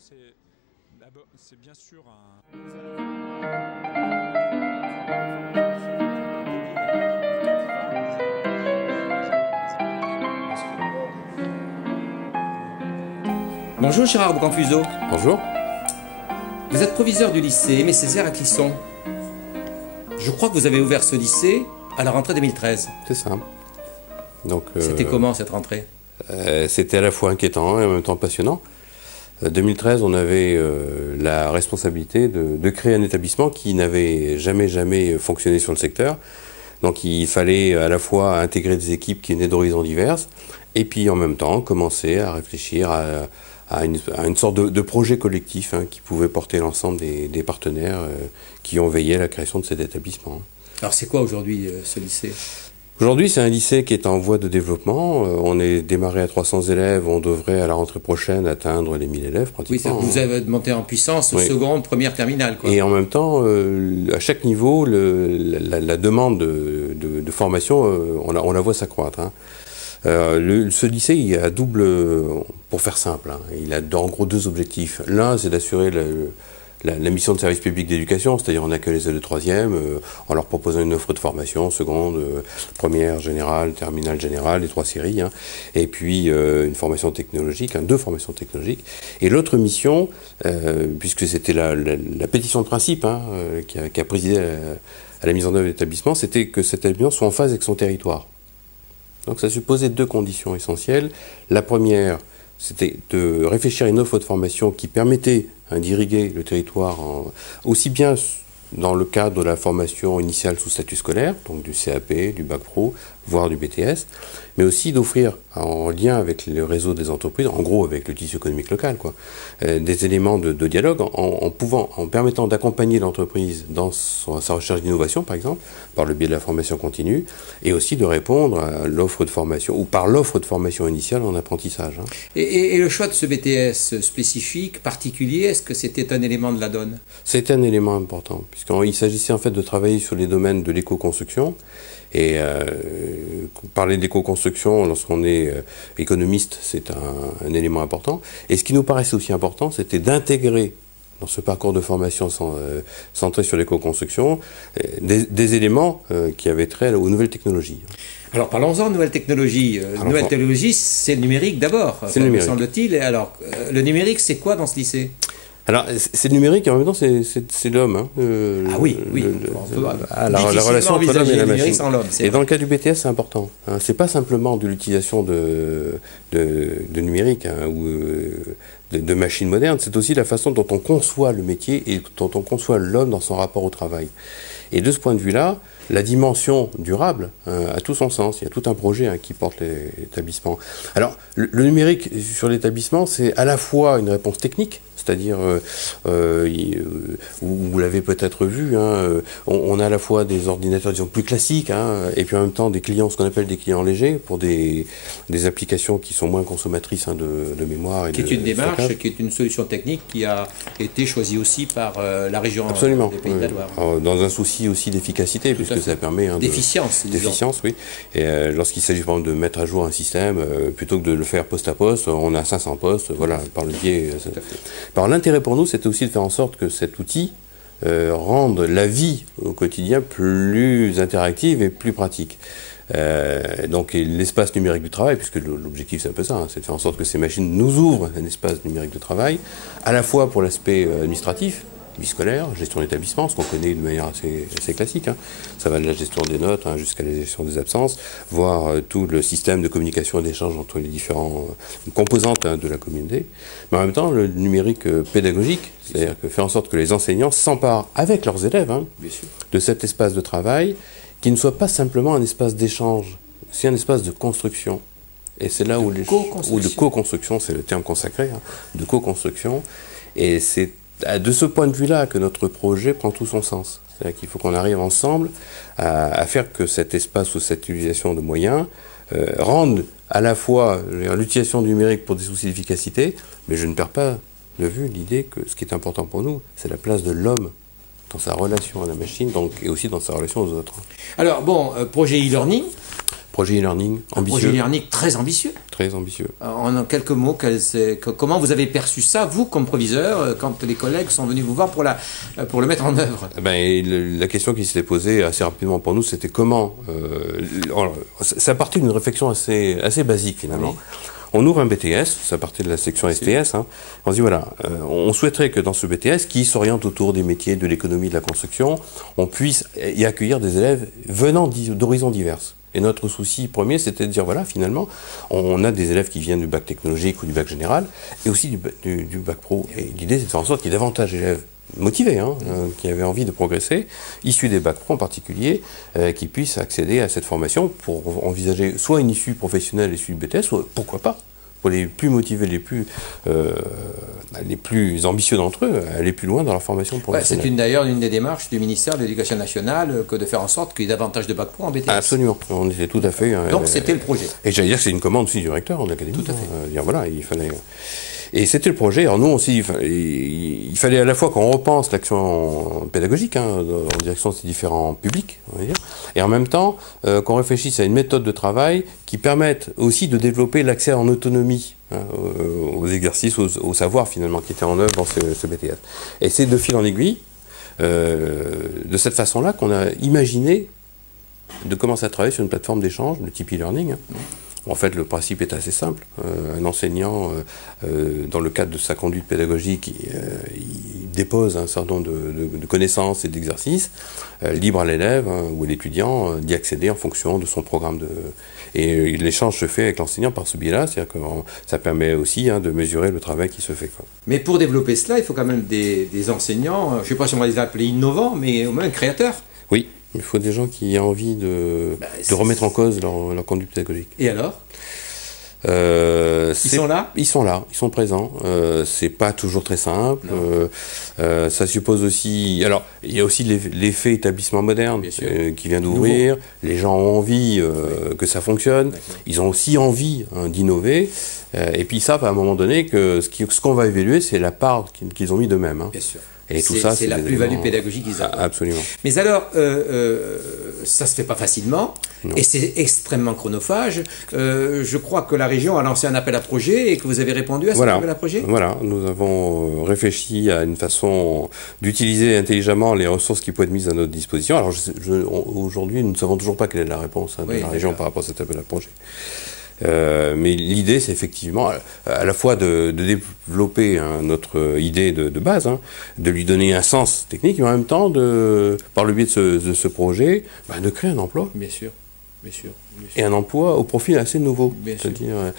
c'est bien sûr un... Bonjour Gérard Bocampuso. Bonjour. Vous êtes proviseur du lycée Aimé Césaire à Clisson. Je crois que vous avez ouvert ce lycée à la rentrée 2013. C'est ça. Donc, c'était comment cette rentrée? C'était à la fois inquiétant et en même temps passionnant. 2013, on avait la responsabilité de créer un établissement qui n'avait jamais fonctionné sur le secteur. Donc il fallait à la fois intégrer des équipes qui venaient d'horizons divers et puis en même temps commencer à réfléchir à une sorte de projet collectif qui pouvait porter l'ensemble des partenaires qui ont veillé à la création de cet établissement. Alors c'est quoi aujourd'hui ce lycée? Aujourd'hui, c'est un lycée qui est en voie de développement. On est démarré à 300 élèves. On devrait, à la rentrée prochaine, atteindre les 1000 élèves pratiquement. Oui, vous avez monté en puissance, oui. Seconde, première, terminale, quoi. Et en même temps, à chaque niveau, la demande de formation, on la voit s'accroître. Ce lycée, il a double, pour faire simple, il a en gros deux objectifs. L'un, c'est d'assurer la mission de service public d'éducation, c'est-à-dire on accueille les élèves de troisième en leur proposant une offre de formation, seconde, première générale, terminale générale, les trois séries, et puis une formation technologique, deux formations technologiques. Et l'autre mission, puisque c'était la pétition de principe qui a présidé à la mise en œuvre de l'établissement, c'était que cet établissement soit en phase avec son territoire. Donc ça supposait deux conditions essentielles. La première, c'était de réfléchir à une offre de formation qui permettait d'irriguer le territoire aussi bien dans le cadre de la formation initiale sous statut scolaire, donc du CAP, du Bac Pro, voire du BTS, mais aussi d'offrir, en lien avec le réseau des entreprises, en gros avec le tissu économique local, des éléments de dialogue en permettant d'accompagner l'entreprise dans sa recherche d'innovation, par exemple, par le biais de la formation continue, et aussi de répondre à l'offre de formation, ou par l'offre de formation initiale en apprentissage. Et le choix de ce BTS spécifique, particulier, est-ce que c'était un élément de la donne? C'était un élément important, puisqu'il s'agissait en fait de travailler sur les domaines de l'éco-construction. Et parler d'éco-construction lorsqu'on est économiste, c'est un élément important. Et ce qui nous paraissait aussi important, c'était d'intégrer dans ce parcours de formation centré sur l'éco-construction des éléments qui avaient trait aux nouvelles technologies. Alors parlons-en de nouvelles technologies. Nouvelles technologies, c'est le numérique d'abord, me semble-t-il. Alors, le numérique, c'est quoi dans ce lycée? Alors, c'est le numérique et en même temps, c'est l'homme. Oui. La relation entre l'homme et la machine. Et dans le cas du BTS, c'est important. C'est pas simplement de l'utilisation de numérique ou de machines modernes, c'est aussi la façon dont on conçoit le métier et dont on conçoit l'homme dans son rapport au travail. Et de ce point de vue-là, la dimension durable a tout son sens. Il y a tout un projet qui porte l'établissement. Alors, le numérique sur l'établissement, c'est à la fois une réponse technique, c'est-à-dire, vous l'avez peut-être vu, on a à la fois des ordinateurs, disons, plus classiques, et puis en même temps des clients, ce qu'on appelle des clients légers, pour des applications qui sont moins consommatrices de mémoire. Qui est une démarche, qui est une solution technique qui a été choisie aussi par la région Absolument, des Pays de la Loire. Dans un souci aussi d'efficacité, puisque ça permet... d'efficience, d'efficience, oui. Et lorsqu'il s'agit par exemple de mettre à jour un système, plutôt que de le faire poste à poste, on a 500 postes, voilà, par le biais... Alors l'intérêt pour nous, c'était aussi de faire en sorte que cet outil rende la vie au quotidien plus interactive et plus pratique. Donc l'espace numérique du travail, puisque l'objectif c'est un peu ça, c'est de faire en sorte que ces machines nous ouvrent un espace numérique de travail, à la fois pour l'aspect administratif, vie scolaire, gestion d'établissement, ce qu'on connaît de manière assez classique. Ça va de la gestion des notes jusqu'à la gestion des absences, voire tout le système de communication et d'échange entre les différentes composantes de la communauté. Mais en même temps, le numérique pédagogique, c'est-à-dire que faire en sorte que les enseignants s'emparent avec leurs élèves de cet espace de travail, qui ne soit pas simplement un espace d'échange, c'est un espace de construction. Et c'est là où de co-construction, c'est le terme consacré, de co-construction. Et c'est de ce point de vue-là que notre projet prend tout son sens. C'est-à-dire qu'il faut qu'on arrive ensemble à faire que cet espace ou cette utilisation de moyens rende à la fois l'utilisation du numérique pour des soucis d'efficacité, mais je ne perds pas de vue l'idée que ce qui est important pour nous, c'est la place de l'homme dans sa relation à la machine, donc, et aussi dans sa relation aux autres. Alors, projet e-learning. projet e-learning ambitieux. Projet e-learning très ambitieux. Très ambitieux. En quelques mots, comment vous avez perçu ça, vous, comme proviseur, quand les collègues sont venus vous voir pour le mettre en œuvre? La question qui s'était posée assez rapidement pour nous, c'était comment... ça partit d'une réflexion assez basique, finalement. Oui. On ouvre un BTS, ça partait de la section STS, hein. On se dit voilà, on souhaiterait que dans ce BTS, qui s'oriente autour des métiers, de l'économie, de la construction, on puisse y accueillir des élèves venant d'horizons divers. Et notre souci premier, c'était de dire voilà, finalement, on a des élèves qui viennent du bac technologique ou du bac général, et aussi du bac pro. Et l'idée, c'est de faire en sorte qu'il y ait davantage d'élèves motivés, qui avaient envie de progresser, issus des bacs pro en particulier, qui puissent accéder à cette formation pour envisager soit une issue professionnelle issue du BTS, soit pourquoi pas, pour les plus motivés, les plus ambitieux d'entre eux, aller plus loin dans leur formation professionnelle. C'est d'ailleurs une des démarches du ministère de l'Éducation nationale que de faire en sorte qu'il y ait davantage de bacs pro en BTS. Absolument, on était tout à fait... Donc c'était le projet. Et j'allais dire que c'est une commande aussi du recteur de l'académie. Tout à fait. Dire voilà, il fallait... Et c'était le projet. Alors nous aussi, il fallait à la fois qu'on repense l'action pédagogique en direction de ces différents publics, on va dire, et en même temps qu'on réfléchisse à une méthode de travail qui permette aussi de développer l'accès en autonomie aux exercices, aux savoirs finalement qui étaient en œuvre dans ce BTS. Et c'est de fil en aiguille, de cette façon-là, qu'on a imaginé de commencer à travailler sur une plateforme d'échange de type e-learning. En fait, le principe est assez simple. Un enseignant, dans le cadre de sa conduite pédagogique, il dépose un certain nombre de connaissances et d'exercices, libre à l'élève ou à l'étudiant d'y accéder en fonction de son programme. Et l'échange se fait avec l'enseignant par ce biais-là, c'est-à-dire que ça permet aussi de mesurer le travail qui se fait. Mais pour développer cela, il faut quand même des enseignants, je ne sais pas si on va les appeler innovants, mais au moins créateurs. Oui. Il faut des gens qui aient envie de remettre en cause leur conduite pédagogique. Et alors ils sont là ? Ils sont là, ils sont présents. C'est pas toujours très simple. Ça suppose aussi... Alors, il y a aussi l'effet établissement moderne qui vient d'ouvrir. Les gens ont envie que ça fonctionne. Ils ont aussi envie d'innover. Et puis ils savent à un moment donné que ce qu'on va évaluer, c'est la part qu'ils ont mis d'eux-mêmes. Bien sûr. Et tout ça, c'est la plus-value pédagogique qu'ils ont. Absolument. Mais alors, ça ne se fait pas facilement, et c'est extrêmement chronophage. Je crois que la région a lancé un appel à projet et que vous avez répondu à cet appel à projet. Voilà, nous avons réfléchi à une façon d'utiliser intelligemment les ressources qui peuvent être mises à notre disposition. Alors aujourd'hui, nous ne savons toujours pas quelle est la réponse de la région par rapport à cet appel à projet. Mais l'idée, c'est effectivement à la fois de développer notre idée de base, de lui donner un sens technique, mais en même temps, par le biais de ce projet, de créer un emploi. Bien sûr. Et un emploi au profil assez nouveau. C'est-à-dire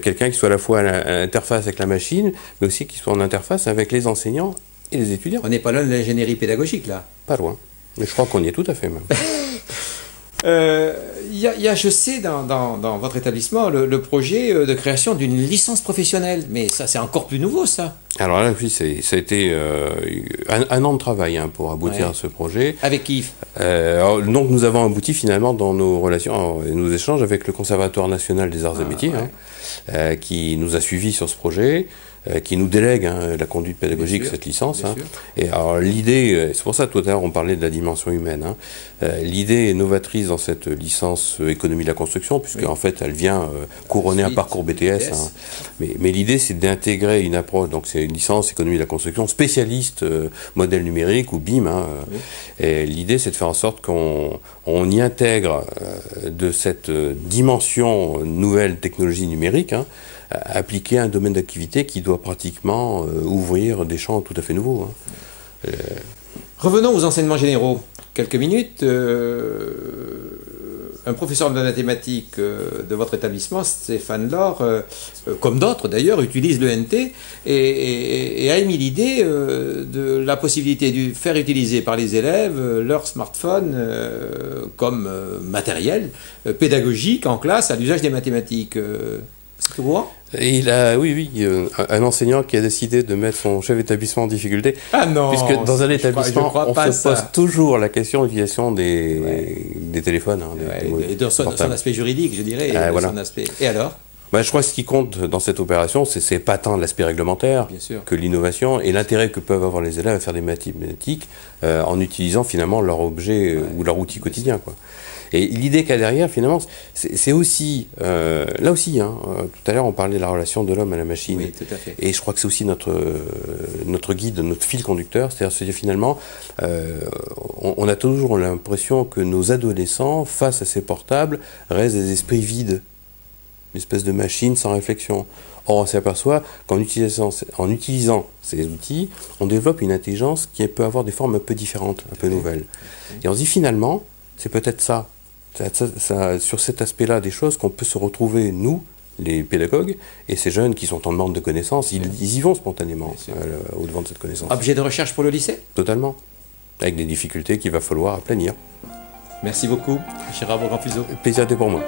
quelqu'un qui soit à la fois à l'interface avec la machine, mais aussi qui soit en interface avec les enseignants et les étudiants. On n'est pas loin de l'ingénierie pédagogique, là. Pas loin. Mais je crois qu'on y est tout à fait, même. Il y a, je sais, dans votre établissement, le projet de création d'une licence professionnelle. Mais ça, c'est encore plus nouveau, ça. Alors là, oui, ça a été un an de travail pour aboutir à ce projet. Avec qui donc, nous avons abouti finalement dans nos relations, nos échanges avec le Conservatoire national des arts et métiers, qui nous a suivis sur ce projet, qui nous délègue la conduite pédagogique de cette licence. Et alors l'idée, c'est pour ça tout à l'heure on parlait de la dimension humaine, l'idée novatrice dans cette licence économie de la construction, puisque en fait elle vient couronner un parcours BTS. Mais l'idée c'est d'intégrer une approche, donc c'est une licence économie de la construction spécialiste modèle numérique ou BIM. Et l'idée c'est de faire en sorte qu'on y intègre de cette dimension nouvelle technologie numérique, appliquer à un domaine d'activité qui doit pratiquement ouvrir des champs tout à fait nouveaux. Revenons aux enseignements généraux. Quelques minutes. Un professeur de mathématiques de votre établissement, Stéphane Laure, comme d'autres d'ailleurs, utilise l'ENT et a émis l'idée de la possibilité de faire utiliser par les élèves leur smartphone comme matériel pédagogique en classe à l'usage des mathématiques. C'est tout courant ? Un enseignant qui a décidé de mettre son chef d'établissement en difficulté. Ah non, puisque dans un établissement, on se pose toujours la question de l'utilisation des téléphones. Et de son aspect juridique, je dirais. Son aspect. Et alors ? Je crois que ce qui compte dans cette opération, c'est pas tant l'aspect réglementaire que l'innovation et l'intérêt que peuvent avoir les élèves à faire des mathématiques en utilisant finalement leur objet ou leur outil quotidien. Et l'idée qu'il y a derrière, finalement, c'est aussi, là aussi, hein, tout à l'heure on parlait de la relation de l'homme à la machine. Oui, tout à fait. Et je crois que c'est aussi notre guide, notre fil conducteur, c'est-à-dire finalement, on a toujours l'impression que nos adolescents, face à ces portables, restent des esprits vides, une espèce de machine sans réflexion. Or, on s'aperçoit qu'en utilisant ces outils, on développe une intelligence qui peut avoir des formes un peu différentes, un peu nouvelles. Et on se dit finalement, c'est peut-être ça, sur cet aspect-là des choses qu'on peut se retrouver, nous, les pédagogues, et ces jeunes qui sont en demande de connaissances, ils y vont spontanément au-devant de cette connaissance. Objet de recherche pour le lycée? Totalement. Avec des difficultés qu'il va falloir aplanir. Merci beaucoup, Gérard Beaugrand-Fuseau. Plaisir était pour moi.